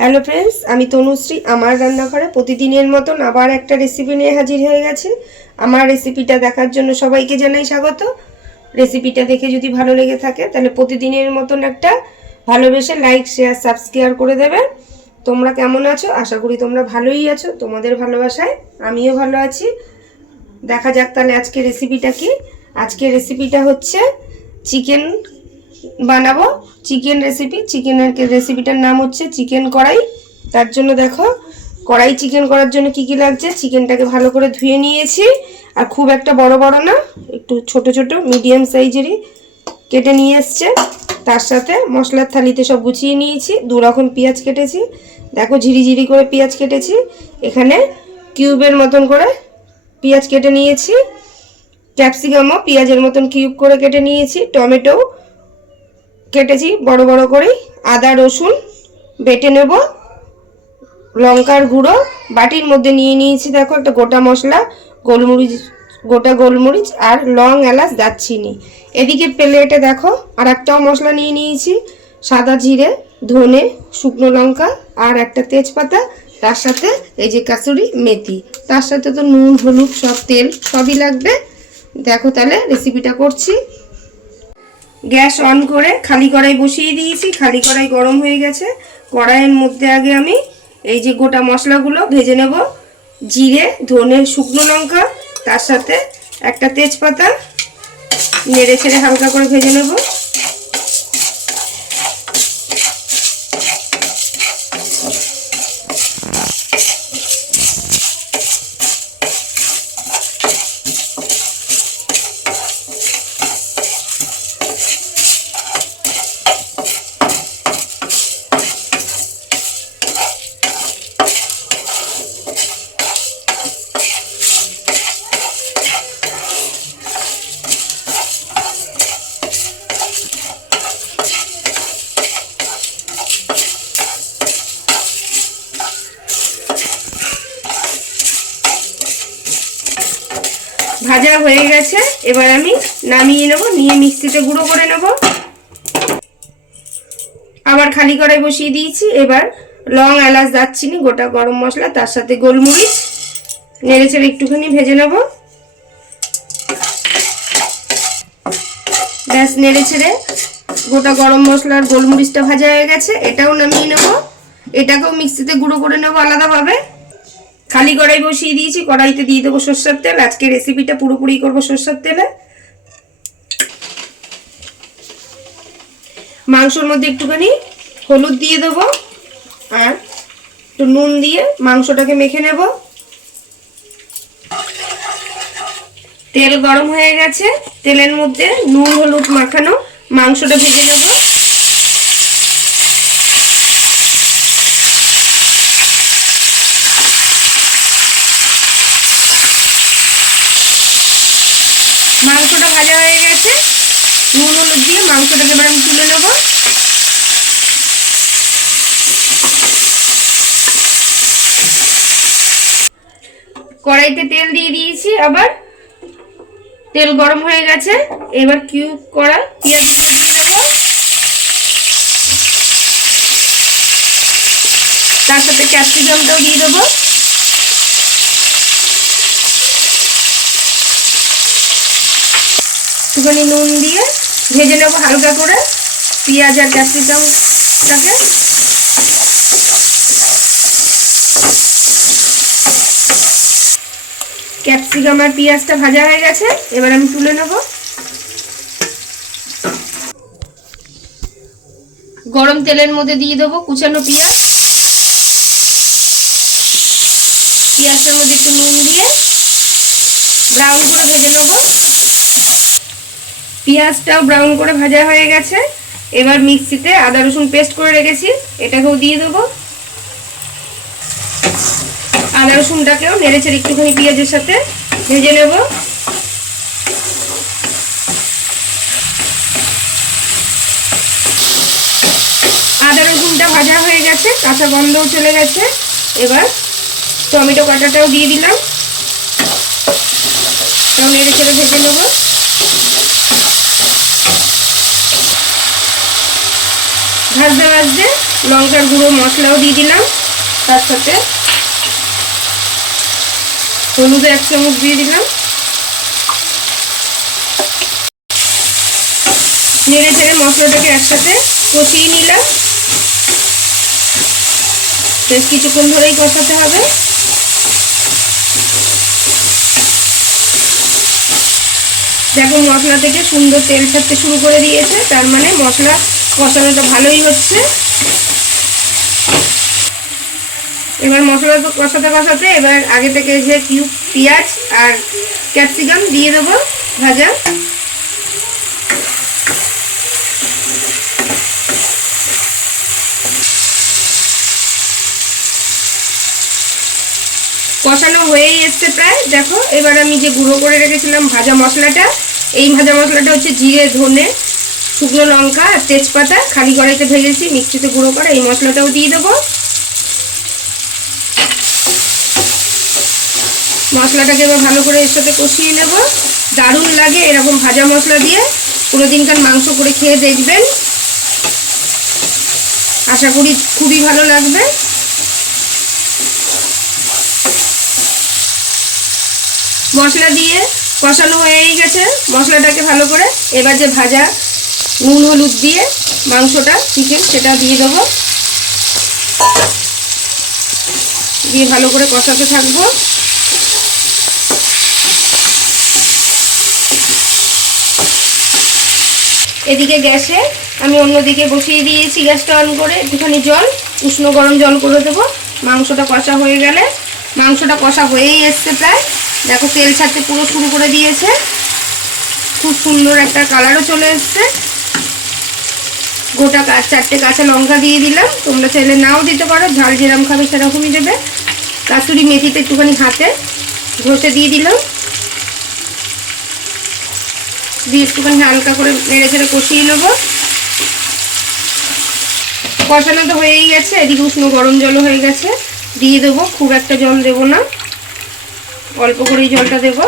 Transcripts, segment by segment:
Hello friends, আমি তনুশ্রী। আমার রান্নাঘরে প্রতিদিনের মতন আবার একটা রেসিপি নিয়ে হাজির হয়ে গেছে। আমার রেসিপিটা দেখার জন্য সবাইকে জানাই স্বাগত। রেসিপিটা দেখে যদি ভালো লেগে থাকে তাহলে প্রতিদিনের মতন একটা ভালোবেসে লাইক, শেয়ার, সাবস্ক্রাইব করে দেবে। তোমরা কেমন আছো? আশা করি তোমরা ভালোই আছো। তোমাদের ভালোবাসায় আমিও ভালো আছি। দেখা যাক তাহলে আজকে রেসিপিটা কি। আজকে রেসিপিটা হচ্ছে চিকেন বানাবো। Chicken recipe. চিকেনের রেসিপিটার নাম হচ্ছে চিকেন কড়াই। তার জন্য দেখো, কড়াই চিকেন করার জন্য কি কি লাগছে। চিকেনটাকে ভালো করে ধুয়ে নিয়েছি, আর খুব একটা বড় বড় না, একটু ছোট ছোট মিডিয়াম সাইজেরই কেটে নিয়ে এসছে। তার সাথে মশলার থালিতে সব গুছিয়ে নিয়েছি। দু রকম পেঁয়াজ কেটেছি, দেখো ঝিরিঝিরি করে পেঁয়াজ কেটেছি। এখানে কিউবের মতন করে পেঁয়াজ কেটে নিয়েছি। ক্যাপসিকামও পেঁয়াজের মতন কিউব করে কেটে নিয়েছি। টমেটো কেটেছি বড় বড় করে। আদা রসুন বেটে নেব। লঙ্কার গুঁড়ো বাটির মধ্যে নিয়ে নিয়েছি। দেখো একটা গোটা মশলা, গোলমরিচ, গোটা গোলমরিচ আর লং, এলাচ, দারচিনি। এদিকে প্লেটে দেখো আর একটাও মশলা নিয়ে নিয়েছি। সাদা জিরে, ধনে, শুকনো লঙ্কা আর একটা তেজপাতা। তার সাথে এই যে কাসুরি মেথি। তার সাথে তো নুন, হলুদ, সব তেল সবই লাগবে। দেখো তাহলে রেসিপিটা করছি। গ্যাস অন করে খালি কড়াই বসিয়ে দিয়েছি। খালি কড়াই গরম হয়ে গেছে। কড়াইয়ের মধ্যে আগে আমি এই যে গোটা মশলাগুলো ভেজে নেব। জিরে, ধনে, শুকনো লঙ্কা, তার সাথে একটা তেজপাতা নেড়ে ছেড়ে হালকা করে ভেজে নেব। ভাজা হয়ে গেছে, এবার আমি নামিয়ে নেব। নিয়ে মিক্সিতে গুঁড়ো করে নেব। আবার খালি কড়াই বসিয়ে দিয়েছি। এবার লং, এলাচ, দারচিনি, গোটা গরম মশলা, তার সাথে গোলমরিচ নেড়ে ছেড়ে একটুখানি ভেজে নেব। ব্যাস, নেড়ে ছেড়ে গোটা গরম মশলা আর গোলমরিচটা ভাজা হয়ে গেছে। এটাও নামিয়ে নেব। এটাকেও মিক্সিতে গুঁড়ো করে নেব আলাদাভাবে। খালি কড়াই বসিয়ে দিয়েছি। কড়াইতে দিয়ে দেবো সরষের তেল। আজকে রেসিপিটা পুরোপুরি করবো সরষের তেলে। মাংসর মধ্যে একটুখানি হলুদ দিয়ে দেবো আর একটু নুন দিয়ে মাংসটাকে মেখে নেব। তেল গরম হয়ে গেছে। তেলের মধ্যে নুন, হলুদ মাখানো মাংসটা ভেজে নেব। মাংসটা ভাজা হয়ে গেছে। নুন, হলুদ দিয়ে মাংসটাকে এবার আমি তুলে নেব। কড়াইতে তেল দিয়ে দিয়েছি। আবার তেল গরম হয়ে গেছে। এবার কিউব করা পেঁয়াজগুলো দিয়ে দেবো। তার সাথে ক্যাপসিকামটাও দিয়ে দেবো। একটুখানি নুন দিয়ে ভেজে নেবো হালকা করে পেঁয়াজ আর ক্যাপসিকামটাকে। ক্যাপসিকাম আর পেঁয়াজটা ভাজা হয়ে গেছে। এবার আমি তুলে নেব। গরম তেলের মধ্যে দিয়ে দেবো কুচানো পেঁয়াজ। পেঁয়াজটার মধ্যে একটু নুন দিয়ে ব্রাউন করে ভেজে নেব। পেঁয়াজটাও ব্রাউন করে ভাজা হয়ে গেছে। এবার মিক্সিতে আদা রসুন পেস্ট করে রেখেছি, এটাকেও দিয়ে দেবো। আদা রসুনটাকেও নেড়ে চেড়ে একটুখানি পেঁয়াজের সাথে ভেজে নেব। আদা রসুনটা ভাজা হয়ে গেছে, কাঁচা গন্ধও চলে গেছে। এবার টমেটো কাটাটাও দিয়ে দিলাম, তাও নেড়ে চেড়ে ভেজে নেব। ভাজতে ভাজতে লঙ্কার গুঁড়ো মশলাও দিয়ে দিলাম, তার সাথে হলুদ 1 চামচ দিয়ে দিলাম। নেড়ে ছেড়ে মশলাটাকে একসাথে কষিয়ে নিলাম। বেশ কিছুক্ষণ ধরেই কষাতে হবে। দেখো মশলা থেকে সুন্দর তেল ছাড়তে শুরু করে দিয়েছে, তার মানে মশলা কষানোটা ভালোই হচ্ছে। এবার মশলা তো কষাতে কষাতে এবার আগে থেকে যে কিউব পেঁয়াজ আর ক্যাপসিকাম দিয়ে দেবো ভাজা। কষানো হয়েই এসছে প্রায়। দেখো এবার আমি যে গুঁড়ো করে রেখেছিলাম ভাজা মশলাটা, এই ভাজা মশলাটা হচ্ছে জিরে, ধনে, শুকনো লঙ্কা আর তেজপাতা খালি কড়াইতে ভেজেছি, মিক্সিতে গুঁড়ো করে এই মশলাটাও দিয়ে দেবো। মশলাটাকে এবার ভালো করে এর সাথে কষিয়ে নেব। দারুণ লাগে এরকম ভাজা মশলা দিয়ে। কোনোদিনকার মাংস করে খেয়ে দেখবেন, আশা করি খুবই ভালো লাগবে। মশলা দিয়ে কষানো হয়েই গেছে মশলাটাকে ভালো করে। এবার যে ভাজা নুন হলুদ দিয়ে মাংসটা চিকেন সেটা দিয়ে দেবো, দিয়ে ভালো করে কষাতে থাকবো। এদিকে গ্যাসে আমি অন্যদিকে বসিয়ে দিয়েছি, গ্যাসটা অন করে একটুখানি জল, উষ্ণ গরম জল করে দেবো। মাংসটা কষা হয়ে গেলে, মাংসটা কষা হয়েই এসছে প্রায়। দেখো তেল ছাড়তে পুরো শুরু করে দিয়েছে, খুব সুন্দর একটা কালারও চলে এসছে। গোটা 4টে কাঁচা লঙ্কা দিয়ে দিলাম, তোমরা চাইলে নাও দিতে পারো, ঝাল যেরকম খাবে সেরকমই দেবে। কাসুরি মেথিতে একটুখানি হাতে ঘষে দিয়ে দিলাম, দিয়ে একটুখানি হালকা করে নেড়ে ছেড়ে কষিয়ে নেবো। কষানো তো হয়েই গেছে, এদিকে উষ্ণ গরম জলও হয়ে গেছে, দিয়ে দেবো। খুব একটা জল দেবো না, অল্প করেই জলটা দেবো।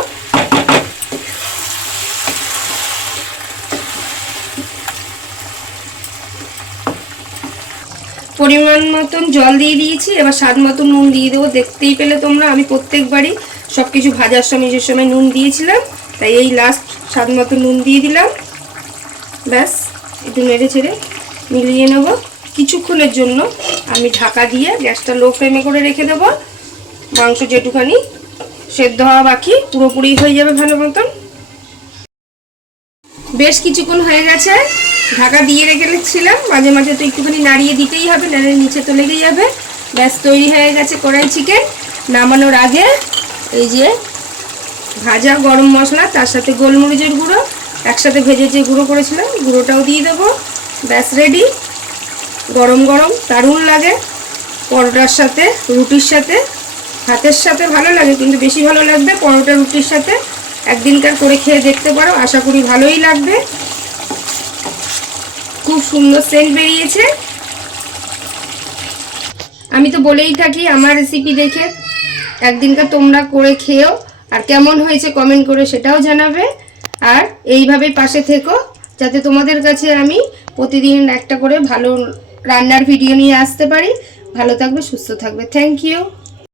পরিমাণ মতন জল দিয়ে দিয়েছি, এবার স্বাদ মতন নুন দিয়ে দেবো। দেখতেই পেলে তোমরা আমি প্রত্যেকবারই সব কিছু ভাজার সময় যে সময় নুন দিয়েছিলাম, তাই এই লাস্ট স্বাদ মতো নুন দিয়ে দিলাম। ব্যাস একটু নেড়ে ছেড়ে মিলিয়ে নেব। কিছুক্ষণের জন্য আমি ঢাকা দিয়ে গ্যাসটা লো ফ্লেমে করে রেখে দেবো। মাংস যেটুখানি সেদ্ধ হওয়া বাকি পুরোপুরি হয়ে যাবে ভালো মতন। বেশ কিছুক্ষণ হয়ে গেছে, ঢাকা দিয়ে রেখেছিলাম, মাঝে মাঝে তো একটুখানি নাড়িয়ে দিতেই হবে, নাড়ে নিচে তো লেগে যাবে। ব্যাস তৈরি হয়ে গেছে কড়াই চিকেন। নামানোর আগে এই যে ভাজা গরম মশলা, তার সাথে গোলমরিচের গুঁড়ো একসাথে ভেজে যে গুঁড়ো করেছিলাম গুঁড়োটাও দিয়ে দেবো। ব্যাস রেডি। গরম গরম দারুণ লাগে, পরোটার সাথে, রুটির সাথে, ভাতের সাথে ভালো লাগে, কিন্তু বেশি ভালো লাগবে পরোটা রুটির সাথে। একদিনকার করে খেয়ে দেখতে পারো, আশা করি ভালোই লাগবে। খুব সুন্দর সেন্ট বেরিয়েছে। আমি তো বলেই থাকি আমার রেসিপি দেখে একদিনকার তোমরা করে খেও, আর কেমন হয়েছে কমেন্ট করে সেটাও জানাবে। আর এইভাবে পাশে থেকো, যাতে তোমাদের কাছে আমি প্রতিদিন একটা করে ভালো রান্নার ভিডিও নিয়ে আসতে পারি। ভালো থাকবে, সুস্থ থাকবে। Thank you.